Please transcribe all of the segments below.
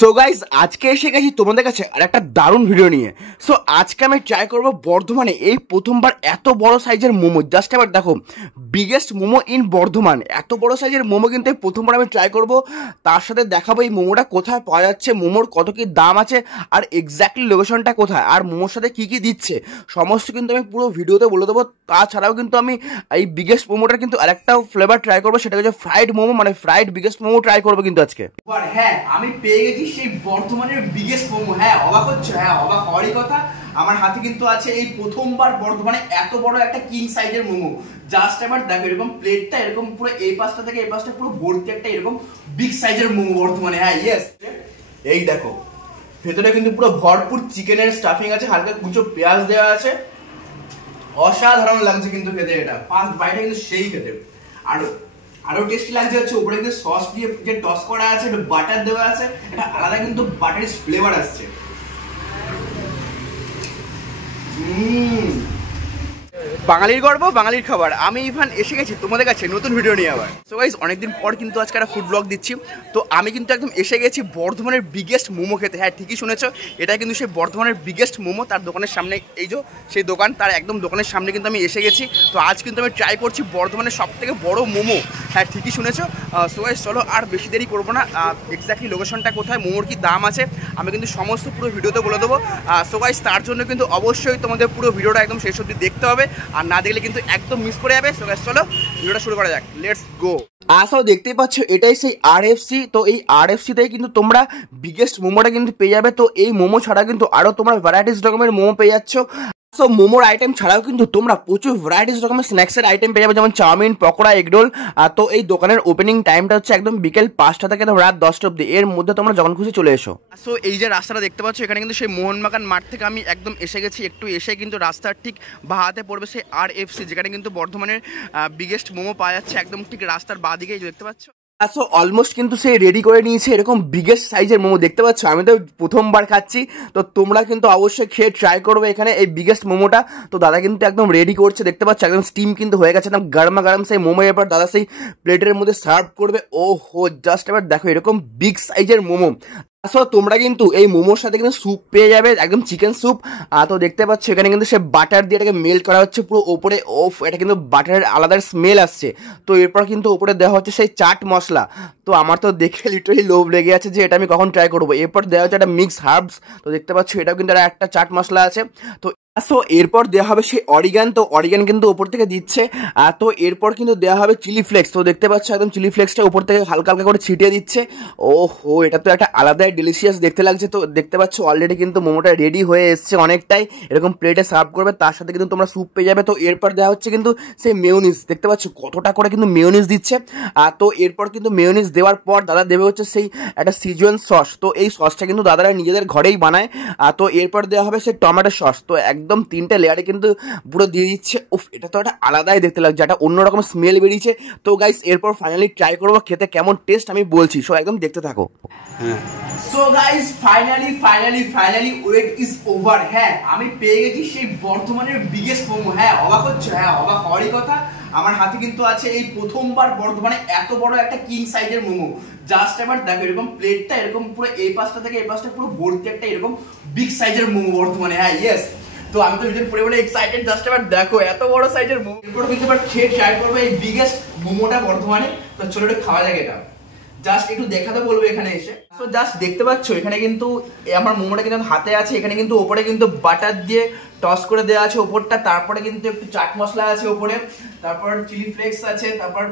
So guys আজকে এসে গেছি তোমাদের কাছে আর একটা দারুণ ভিডিও নিয়ে। সো আজকে আমি ট্রাই করবো বর্ধমানে এই প্রথমবার এত বড় সাইজের মোমো। জাস্ট এবার দেখো, বিগেস্ট মোমো ইন বর্ধমান। এত বড় সাইজের মোমো কিন্তু এই প্রথমবার আমি ট্রাই করবো। তার সাথে দেখাবো এই মোমোটা কোথায় পাওয়া যাচ্ছে, মোমোর কত কি দাম আছে, আর এক্স্যাক্টলি লোকেশনটা কোথায়, আর মোমোর সাথে কী কী দিচ্ছে সমস্ত কিন্তু আমি পুরো ভিডিওতে বলে দেবো। তাছাড়াও কিন্তু আমি এই বিগেস্ট মোমোটার কিন্তু আরেকটা ফ্লেভার ট্রাই করবো, সেটা হচ্ছে ফ্রাইড মোমো, মানে ফ্রাইড বিগেস্ট মোমো ট্রাই করবো কিন্তু আজকে। হ্যাঁ, আমি পেয়ে গেছি সেই বর্ধমানের বিগেস্ট মোমো। হ্যাঁ, অবাক হচ্ছে? হ্যাঁ, অবাক হওয়ারই কথা। আমার হাতে কিন্তু আছে এই প্রথমবার বর্ধমানে এত বড় একটা কিং সাইজের মোমো। জাস্ট এবার দেখো, এরকম প্লেটটা এরকম পুরো এই পাশটা থেকে এই পাশটা পুরো ভর্তি একটা এরকম বিগ সাইজের মোমো বর্ধমানে। হ্যাঁ, ইয়েস, এই দেখো ভেতরে কিন্তু পুরো ভরপুর চিকেনের স্টাফিং আছে, হালকা কুচো পেঁয়াজ দেওয়া আছে। অসাধারণ লাগছে কিন্তু খেতে, এটা ফার্স্ট বাইটে কিন্তু সেই খেতে। আরো টেস্টি লাগছে হচ্ছে উপরে কিন্তু সস দিয়ে যে টস করা আছে, একটু বাটার দেওয়া আছে, এটা আলাদা কিন্তু বাটারিস ফ্লেভার আসছে। বাঙালির গর্ব, বাঙালির খাবার। আমি ইভান এসে গেছি তোমাদের কাছে নতুন ভিডিও নিয়ে আবার। সো গাইস, অনেকদিন পর কিন্তু আজকে একটা ফুড ব্লগ দিচ্ছি। তো আমি কিন্তু একদম এসে গেছি বর্ধমানের বিগেস্ট মোমো খেতে। হ্যাঁ, ঠিকই শুনেছো, এটা কিন্তু সেই বর্ধমানের বিগেস্ট মোমো। তার দোকানের সামনে, এই যে সেই দোকান, তার একদম দোকানের সামনে কিন্তু আমি এসে গেছি। তো আজ কিন্তু আমি ট্রাই করছি বর্ধমানের সব থেকে বড় মোমো। হ্যাঁ, ঠিকই শুনেছো। সো গাইস, চলো আর বেশি দেরি করবো না। এক্স্যাক্টলি লোকেশনটা কোথায়, মোমোর কি দাম আছে, আমি কিন্তু সমস্ত পুরো ভিডিওতে বলে দেবো। সো গাইস, তার জন্য কিন্তু অবশ্যই তোমাদের পুরো ভিডিওটা একদম শেষ অবধি দেখতে হবে, আর না দেখলে কিন্তু একদম মিস করে যাবে। সো গাইস, চলো ভিডিওটা শুরু করা যাক, লেটস গো। আসো, দেখতেই পাচ্ছ এটাই সেই আরএফসি। তো এই আরএফসিতেই কিন্তু তোমরা বিগেস্ট মোমোটা কিন্তু পেয়ে যাবে। তো এই মোমো ছাড়া কিন্তু আরও তোমরা ভ্যারাইটিস রকমের মোমো পেয়ে যাচ্ছ। সো মোমোর আইটেম ছাড়াও কিন্তু তোমরা প্রচুর ভ্যারাইটিস রকমের স্ন্যাক্সের আইটেম পেয়ে যাবে, যেমন চাউমিন, পকোড়া, এগরোল। তো এই দোকানের ওপেনিং টাইমটা হচ্ছে একদম বিকেল 5টা থেকে রাত 10টা অব্দি। এর মধ্যে তোমরা যখন খুশি চলে এসো। সো এই যে রাস্তাটা দেখতে পাচ্ছ, এখানে কিন্তু সেই মোহনবাগান মাঠ থেকে আমি একদম এসে গেছি। একটু এসে কিন্তু রাস্তার ঠিক বাঁ হাতে পড়বে সেই আরএফসি, যেখানে কিন্তু বর্ধমানের বিগেস্ট মোমো পাওয়া যাচ্ছে। একদম ঠিক রাস্তার বাঁ দিকেই দেখতে পাচ্ছ। সো অলমোস্ট কিন্তু সে রেডি করে নিয়েছে এরকম বিগেস্ট সাইজের মোমো, দেখতে পাচ্ছ। আমি তো প্রথমবার খাচ্ছি, তো তোমরা কিন্তু অবশ্যই খেয়ে ট্রাই করবে এখানে এই বিগেস্ট মোমোটা। তো দাদা কিন্তু একদম রেডি করছে, দেখতে পাচ্ছ একদম স্টিম কিন্তু হয়ে গেছে, একদম গরমা গরম সেই মোমো। এরপর দাদা সেই প্লেটের মধ্যে সার্ভ করবে। ও হো, জাস্ট এবার দেখো এরকম বিগ সাইজের মোমো। আসলে তোমরা কিন্তু এই মোমোর সাথে কিন্তু স্যুপ পেয়ে যাবে, একদম চিকেন স্যুপ। তো দেখতে পাচ্ছ এখানে কিন্তু সে বাটার দিয়ে এটাকে মেল্ট করা হচ্ছে পুরো ওপরে। ওফ, এটা কিন্তু বাটারের আলাদা স্মেল আসছে। তো এরপর কিন্তু ওপরে দেওয়া হচ্ছে সেই চাট মশলা। তো আমার তো দেখে লিটারালি লোভ লেগে আছে যে এটা আমি কখন ট্রাই করবো। এরপর দেওয়া হচ্ছে একটা মিক্স হার্বস। তো দেখতে পাচ্ছ এটাও কিন্তু একটা চাট মশলা আছে। তো সো এরপর দেওয়া হবে সেই অরিগান। তো অরিগান কিন্তু ওপর থেকে দিচ্ছে। তো এরপর কিন্তু দেওয়া হবে চিলি ফ্লেক্স। তো দেখতে পাচ্ছ একদম চিলি ফ্লেক্সটা উপর থেকে হালকা হালকা করে ছিটিয়ে দিচ্ছে। ও হো, এটা তো একটা আলাদাই ডেলিশিয়াস দেখতে লাগছে। তো দেখতে পাচ্ছ অলরেডি কিন্তু মোমোটা রেডি হয়ে এসছে অনেকটাই। এরকম প্লেটে সার্ভ করবে, তার সাথে কিন্তু তোমরা স্যুপ পেয়ে যাবে। তো এরপর দেওয়া হচ্ছে কিন্তু সেই মেয়োনিজ, দেখতে পাচ্ছ কতটা করে কিন্তু মেয়োনিজ দিচ্ছে। তো এরপর কিন্তু মেয়োনিজ দেওয়ার পর দাদা দেবে হচ্ছে সেই একটা সিজুয়ান সস। তো এই সসটা কিন্তু দাদারা নিজেদের ঘরেই বানায়। তো এরপর দেওয়া হবে সেই টমেটো সস। তো একদম 3টে লেয়ারে কিন্তু পুরো দিয়ে দিচ্ছে। উফ, এটা তো একটা আলাদাই দেখতে লাগছে, একটা অন্যরকম স্মেল বেরিয়েছে। তো গাইস, এরপর ফাইনালি ট্রাই করবো, খেতে কেমন টেস্ট আমি বলছি। সো একদম দেখতে থাকো। হ্যাঁ, so guys, finally wait is over. হ্যাঁ, আমি পেয়ে গেছি সেই বর্ধমানের বিগেস্ট মোমো। হ্যাঁ, অবাক হচ্ছে? হ্যাঁ, অবাক হওয়ারই কথা। আমার হাতে কিন্তু আছে এই প্রথমবার বর্ধমানে এত বড় একটা কিং সাইজের মোমো। জাস্ট এবার দেখো, এরকম প্লেটটা এরকম পুরো এই পাশটা থেকে এই পাশটা পুরো ভর্তি একটা এরকম বিগ সাইজের মোমো বর্ধমানে। হ্যাঁ, ইয়েস। তো আমি তো নিজের পরিমাণে এক্সাইটেড। জাস্ট এবার দেখো এত বড় সাইজের মোমো। এরপর কিন্তু এবার খেয়ে ট্রাই করবো এই বিগেস্ট মোমোটা বর্ধমানে। তো চলো একটু খাওয়া যাক এটা। জাস্ট একটু দেখাতে বলবো এখানে এসে। তো জাস্ট দেখতে পাচ্ছ এখানে কিন্তু আমার মোমোটা কিন্তু হাতে আছে। এখানে কিন্তু ওপরে কিন্তু বাটার দিয়ে টস করে দেওয়া আছে ওপরটা। তারপরে কিন্তু একটু চাট মশলা আছে ওপরে, তারপর চিলি ফ্লেক্স আছে, তারপর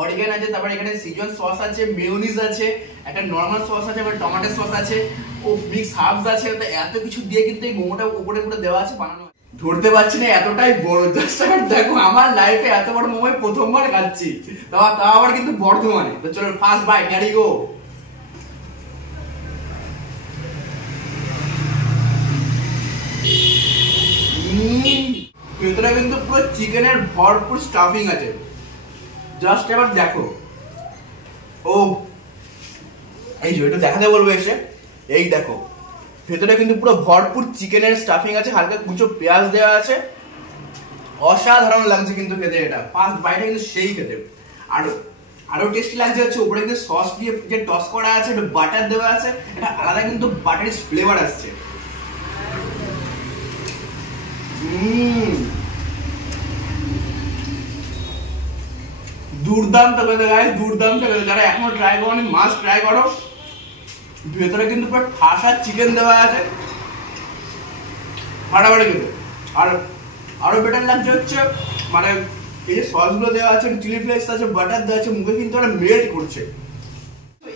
অরিগান আছে, তারপর এখানে সিজুয়ান সস আছে, মেয়োনিজ আছে, একটা নর্মাল সস আছে, আবার টমেটো সস আছে, ও মিক্স হার্বস আছে। তো এত কিছু দিয়ে কিন্তু এই মোমোটা উপরে পুরো দেওয়া আছে, বানানো ধরতে পারছি না, এতটাই বড়। জাস্ট আবার দেখো, আমার লাইফে এত বড় মোমো প্রথমবার খাচ্ছি, তাও আবার কিন্তু বর্ধমানে। তো চলো ফার্স্ট বাইট, ক্যারি গো। ভেতরে কিন্তু পুরো চিকেনের ভরপুর স্টাফিং আছে। জাস্ট এবার দেখো, ও এই যে একটু দেখাতে বলবো এসে, এই দেখো ভেতরে কিন্তু পুরো ভরপুর চিকেনের স্টাফিং আছে, হালকা কুচো পেঁয়াজ দেওয়া আছে। অসাধারণ লাগছে কিন্তু খেতে, এটা ফার্স্ট বাইটে কিন্তু সেই খেতে। আরো টেস্টি লাগছে হচ্ছে উপরে কিন্তু সস দিয়ে যে টস করা আছে, একটু বাটার দেওয়া আছে, এটা আলাদা কিন্তু বাটারিস ফ্লেভার আসছে। দুর্দান্ত খেতে গাইস, দুর্দান্ত খেতে। যারা এখনো ট্রাই করোনি মাস্ট ট্রাই করো। ভেতরে কিন্তু পুরো ঠাসা চিকেন দেওয়া আছে, ফাটাফাটি খেতে। আর আরো বেটার লাগছে হচ্ছে মানে এই যে সসগুলো দেওয়া আছে, চিলি ফ্লেক্স আছে, বাটার দেওয়া আছে, মুখে কিন্তু ওরা মেল্ট করছে।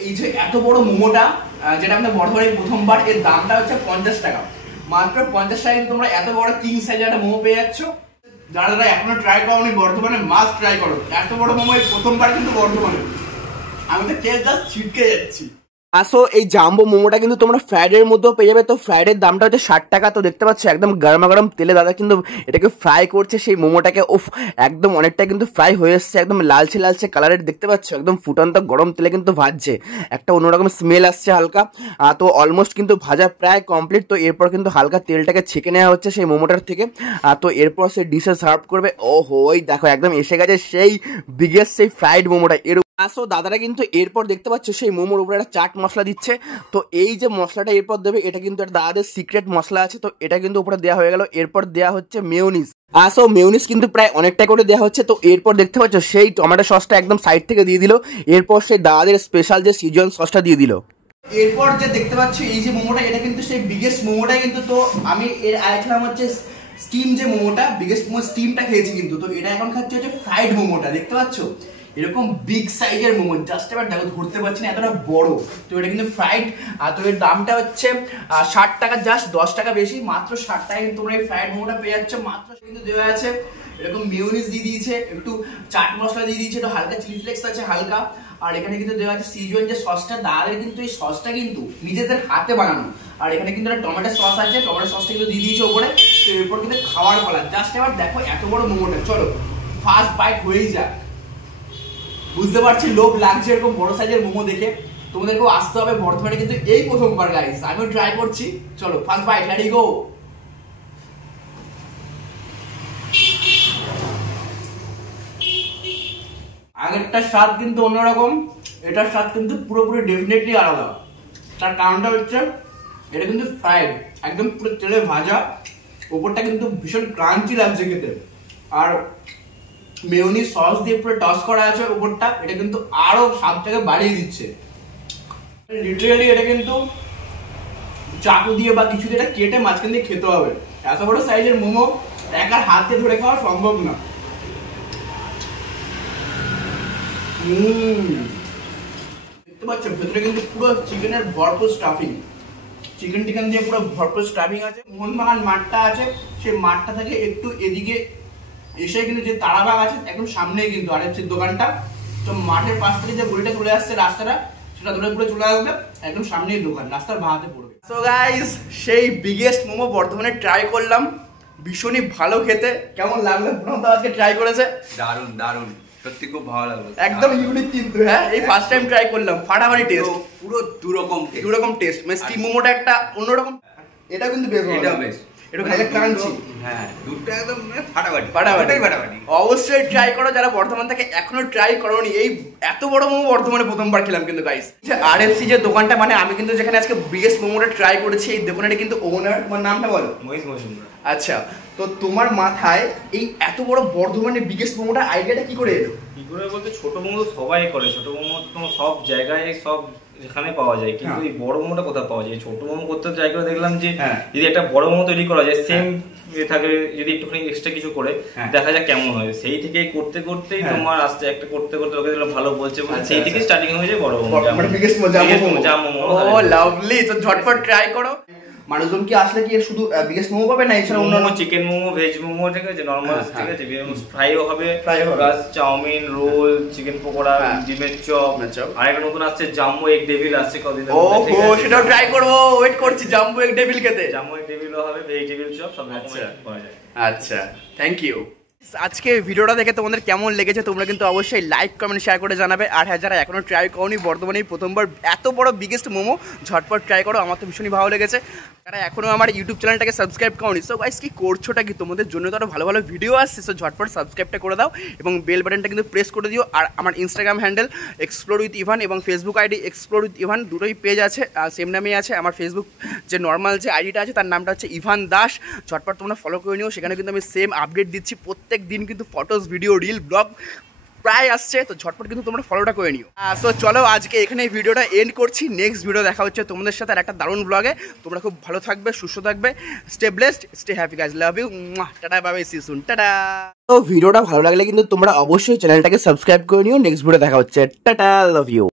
এই যে এত বড় মোমোটা যেটা আমাদের বর্ধমানে প্রথমবার, এর দামটা হচ্ছে 50 টাকা, মাত্র 50 টাকা কিন্তু তোমরা এত বড় কিং সাইজের একটা মোমো পেয়ে যাচ্ছ। যারা যারা এখনো ট্রাই করোনি বর্ধমানে মাস্ট ট্রাই করো। এত বড় মোমো এই প্রথমবার কিন্তু বর্ধমানে। আমি তো খেয়ে জাস্ট ছিটকে যাচ্ছি। আসো এই জাম্বো মোমোটা কিন্তু তোমরা ফ্রাইডের মধ্যেও পেয়ে যাবে। তো ফ্রাইডের দামটা হচ্ছে 60 টাকা। তো দেখতে পাচ্ছ একদম গরমা গরম তেলে দাদা কিন্তু এটাকে ফ্রাই করছে সেই মোমোটাকে। উফ, একদম অনেকটা কিন্তু ফ্রাই হয়ে এসছে, একদম লালচে লালচে কালারের দেখতে পাচ্ছ, একদম ফুটন্ত গরম তেলে কিন্তু ভাজছে, একটা অন্যরকম স্মেল আসছে হালকা। তো অলমোস্ট কিন্তু ভাজা প্রায় কমপ্লিট। তো এরপর কিন্তু হালকা তেলটাকে ছেঁকে নেওয়া হচ্ছে সেই মোমোটার থেকে। তো এরপর সে ডিশে সার্ভ করবে। ওহো, ওই দেখো একদম এসে গেছে সেই বিগেস্ট সেই ফ্রাইড মোমোটা। আসো দাদারা কিন্তু এরপর দেখতে পাচ্ছ সেই মোমোর উপরে একটা চাট মশলা দিচ্ছে। তো এই যে মশলাটা এরপর দেবে, এটা কিন্তু একটা দাদাদের সিক্রেট মশলা আছে। তো এটা কিন্তু উপরে দেওয়া হয়ে গেল। এরপর দেওয়া হচ্ছে মেয়োনিজ। আসো মেয়োনিজ কিন্তু প্রায় অনেকটা করে দেওয়া হচ্ছে। তো এরপর দেখতে পাচ্ছ সেই টমেটো সসটা একদম সাইড থেকে দিয়ে দিল। এরপর সেই দাদাদের স্পেশাল যে সিজন সসটা দিয়ে দিল। এরপর যে দেখতে পাচ্ছ এই যে মোমোটা, এটা কিন্তু সেই বিগেস্ট মোমোটাই কিন্তু। তো আমি এর আরেকটা হচ্ছে স্টিম যে মোমোটা, বিগেস্ট মোমো স্টিমটা খেয়েছি কিন্তু। তো এটা এখন খাচ্ছে হচ্ছে ফ্রাইড মোমোটা। দেখতে পাচ্ছ এরকম বিগ সাইজের মোমো, জাস্ট এবার দেখো ধরতে পারছি না, এতটা বড়। তো এটা কিন্তু ফ্রাইড। তো এর দামটা হচ্ছে 60 টাকা, জাস্ট 10 টাকা বেশি, মাত্র 60 টাকায় কিন্তু তোমরা এই ফ্রাইড মোমোটা পেয়ে যাচ্ছ। মাত্র কিন্তু দেওয়া আছে এরকম মিউনিস দিয়ে দিয়েছে, একটু চাট মশলা দিয়ে দিয়েছে, একটু হালকা চিলি ফ্লেক্স আছে হালকা। আর এখানে কিন্তু দেওয়া আছে সিজুয়ান যে সসটা, দাদাদের কিন্তু এই সসটা কিন্তু নিজেদের হাতে বানানো। আর এখানে কিন্তু একটা টমেটো সস আছে, টমেটো সসটা কিন্তু দিয়ে দিয়েছে ওপরে। তো এরপর কিন্তু খাওয়ার পালা। জাস্ট এবার দেখো এত বড় মোমোটা, চলো ফার্স্ট বাইট হয়েই যাক। বুঝতে পারছি লোভ লাগছে এরকম বড় সাইজের মোমো দেখে। তোমাদেরকেও আসতে হবে বর্ধমানে কিন্তু এই প্রথমবার গাইস, আমিও ট্রাই করছি। চলো ফার্স্ট বাইট, রেডি গো। আগেরটা স্বাদ কিন্তু অন্যরকম, এটার স্বাদ কিন্তু পুরোপুরি ডেফিনেটলি আলাদা। তার কারণটা হচ্ছে এটা কিন্তু ফ্রাইড, একদম পুরো তেলে ভাজা, ওপরটা কিন্তু ভীষণ ক্রাঞ্চি লাগছে খেতে। আর মেয়োনিজ সস দিয়ে পুরো টস করা আছে উপরটা, এটা কিন্তু আরো স্বাদটাকে বাড়িয়ে দিচ্ছে। লিটারালি এটা কিন্তু চাকু দিয়ে বা কিছু দিয়ে এটা কেটে মাঝখান দিয়ে খেতে হবে। এত বড় সাইজের মোমো একার হাতে ধরে খাওয়া সম্ভব না। দেখতে পাচ্ছ ভেতরে কিন্তু পুরো চিকেনের ভরপুর স্টাফিং, চিকেন টিকেন দিয়ে পুরো ভরপুর স্টাফিং আছে। মোহনবাগান মাঠটা আছে, সেই মাঠটা থেকে একটু এদিকে এসে কিন্তু যে তারাবাগ আছে একদম সামনেই কিন্তু আরেকটির দোকানটা। তো মাঠের পাশ থেকে যে গলিটা চলে আসছে রাস্তাটা, সেটা ধরে পুরো চলে আসবে, একদম সামনেই দোকান, রাস্তার বাহাতে পড়বে। সো গাইস, সেই বিগেস্ট মোমো বর্ধমানে ট্রাই করলাম, ভীষণই ভালো খেতে। কেমন লাগলো? প্রণব আজকে ট্রাই করেছে, দারুন দারুন, সত্যি খুব ভালো লাগলো, একদম ইউনিক কিন্তু। হ্যাঁ, এই ফার্স্ট টাইম ট্রাই করলাম, ফাটাফাটি টেস্ট, পুরো দুরকম টেস্ট। মানে স্টিম মোমোটা একটা অন্যরকম, এটা কিন্তু বেশ ভালো, এটা বেশ এটা খাইলে ক্রাঞ্চি। হ্যাঁ, দুটো একদম ফাটাফাটি ফাটাফাটি। ফাটাফাটি। অবশ্যই ট্রাই করো যারা বর্ধমান থেকে এখনো ট্রাই করোনি। এই এত বড় মোমো বর্ধমানে প্রথমবার খেলাম কিন্তু গাইস। আরএফসি যে দোকানটা, মানে আমি কিন্তু যেখানে আজকে বিগেস্ট মোমোটা ট্রাই করেছি, এই দোকানের কিন্তু ওনার, তোমার নামটা বলো? মহিষ মজুমদার। আচ্ছা, তো তোমার মাথায় এই এত বড় বর্ধমানের বিগেস্ট মোমোটা আইডিয়াটা কি করে এলো? কি করে বলতে, ছোট মোমো তো সবাই করে, ছোট মোমো তো সব জায়গায় সব যেখানে পাওয়া যায়, কিন্তু এই বড় মোমোটা কোথায় পাওয়া যায়? ছোট মোমো করতে ট্রাই করে দেখলাম যে যদি একটা বড় মোমো তৈরি করা যায় সেম থাকে, যদি একটুখানি এক্সট্রা কিছু করে দেখা যাক কেমন হয়। সেই থেকে করতে করতেই তোমার আস্তে একটা করতে করতে লোকে ভালো বলছে, সেই থেকে স্টার্টিং হয়ে যায় বড় মোমো, মানে বিগেস্ট মোমো। ও লাভলি, তো ঝটপট ট্রাই করো। মানুষজন কি আসলে কি শুধু বিগেস্ট মোমো পাবে না এছাড়া অন্যান্য চিকেন মোমো, ভেজ মোমো, ঠিক আছে, নরমাল, ঠিক আছে, ফ্রাইও হবে, plus chow mein, roll, chicken pakora, ডিমের চপ, আর একটা নতুন আসছে জাম্বো এগ ডেভিল আসছে কদিন। ওহো, সেটাও ট্রাই করব, ওয়েট করছি জাম্বো এগ ডেভিল খেতে। জাম্বো এগ ডেভিলও হবে, ভেজিটেবল চপ, সব রকম পাওয়া যায়। আচ্ছা, থ্যাংক ইউ। আজকে ভিডিওটা দেখে তোমাদের কেমন লেগেছে তোমরা কিন্তু অবশ্যই লাইক কমেন্ট শেয়ার করে জানাবে। আর হ্যাঁ, যারা এখনও ট্রাই করোনি বর্ধমানে প্রথমবার এত বড় বিগেস্ট মোমো, ঝটপট ট্রাই করো, আমার তো ভীষণই ভালো লেগেছে। যারা এখনও আমার ইউটিউব চ্যানেলটাকে সাবস্ক্রাইব করোনি, সো গাইস কি করছোটা কি, তোমাদের জন্য তো আরও ভালো ভালো ভিডিও আসছে, সো ঝটপট সাবস্ক্রাইবটা করে দাও এবং বেল বাটনটা কিন্তু প্রেস করে দিও। আর আমার Instagram handle explore with Evan এবং Facebook ID explore with Evan, দুটোই পেজ আছে, সেম নামেই আছে। আমার ফেসবুক যে নর্মাল যে আইডিটা আছে তার নামটা হচ্ছে ইভান দাস, ঝটপট তোমরা ফলো করে নিও। সেখানে কিন্তু আমি সেম আপডেট দিচ্ছি, প্রত্যেক দিন কিন্তু ফটোস, ভিডিও, রিল, ব্লগ প্রায় আসছে, তো ঝটপট কিন্তু তোমরা ফলোটা করে নিও। সো চলো আজকে এখানে এই ভিডিওটা এন্ড করছি, নেক্সট ভিডিও দেখা হচ্ছে তোমাদের সাথে আর একটা দারুণ ব্লগে। তোমরা খুব ভালো থাকবে, সুস্থ থাকবে, stay blessed, stay happy guys, love you, tata, bye bye, see soon, tata. তো ভিডিওটা ভালো লাগলে কিন্তু তোমরা অবশ্যই চ্যানেলটাকে সাবস্ক্রাইব করে নিও। নেক্সট ভিডিও দেখা হচ্ছে, টাটা, লাভ ইউ।